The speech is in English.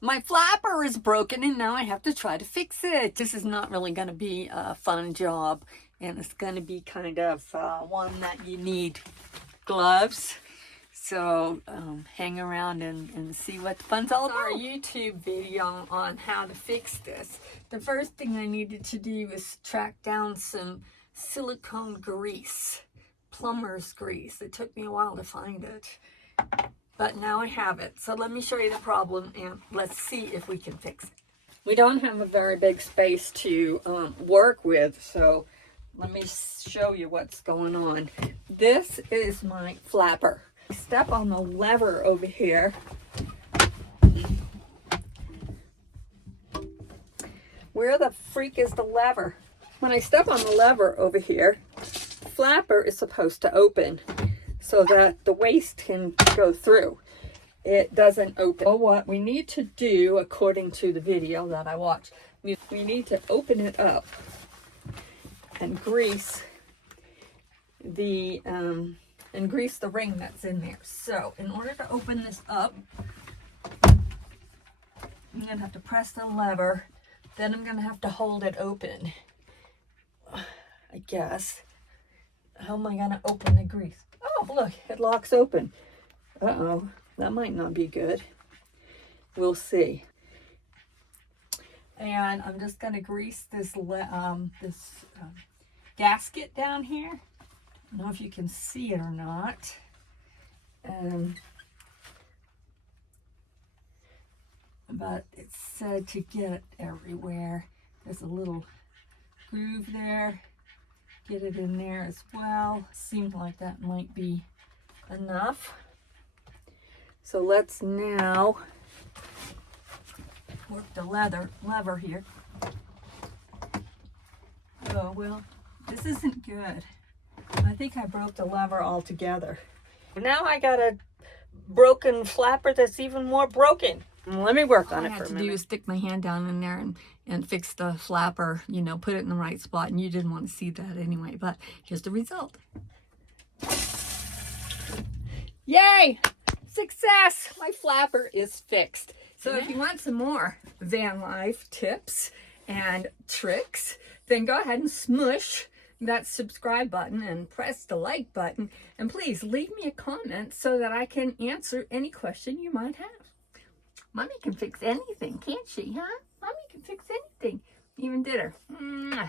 My flapper is broken and now I have to try to fix it. This is not really going to be a fun job, and it's going to be kind of one that you need gloves. So hang around and see what the fun's all about. Our YouTube video on how to fix this. The first thing I needed to do was track down some silicone grease, plumber's grease. It took me a while to find it, but now I have it. So let me show you the problem and let's see if we can fix it. We don't have a very big space to work with, so let me show you what's going on. This is my flapper. Step on the lever over here. Where the freak is the lever? When I step on the lever over here, the flapper is supposed to open so that the waste can go through. It doesn't open. So what we need to do, according to the video that I watched, we need to open it up and grease the ring that's in there. So in order to open this up, I'm gonna have to press the lever, then I'm gonna have to hold it open, I guess. How am I gonna open the grease? Oh, look, it locks open. Uh-oh, that might not be good. We'll see. And I'm just gonna grease this gasket down here. I don't know if you can see it or not. But it's said to get it everywhere. There's a little groove there. Get it in there as well. Seems like that might be enough. So let's now work the lever here. Oh, well, this isn't good. I think I broke the lever altogether. Now I got a broken flapper that's even more broken. Let me work on it for a minute. All I had to do is stick my hand down in there and fix the flapper, you know, put it in the right spot, and you didn't want to see that anyway, but here's the result. Yay! Success! My flapper is fixed. So if you want some more van life tips and tricks, then go ahead and smush that subscribe button and press the like button, and please leave me a comment so that I can answer any question you might have. Mommy can fix anything, can't she, huh? Mommy can fix anything. Even did her. Mwah.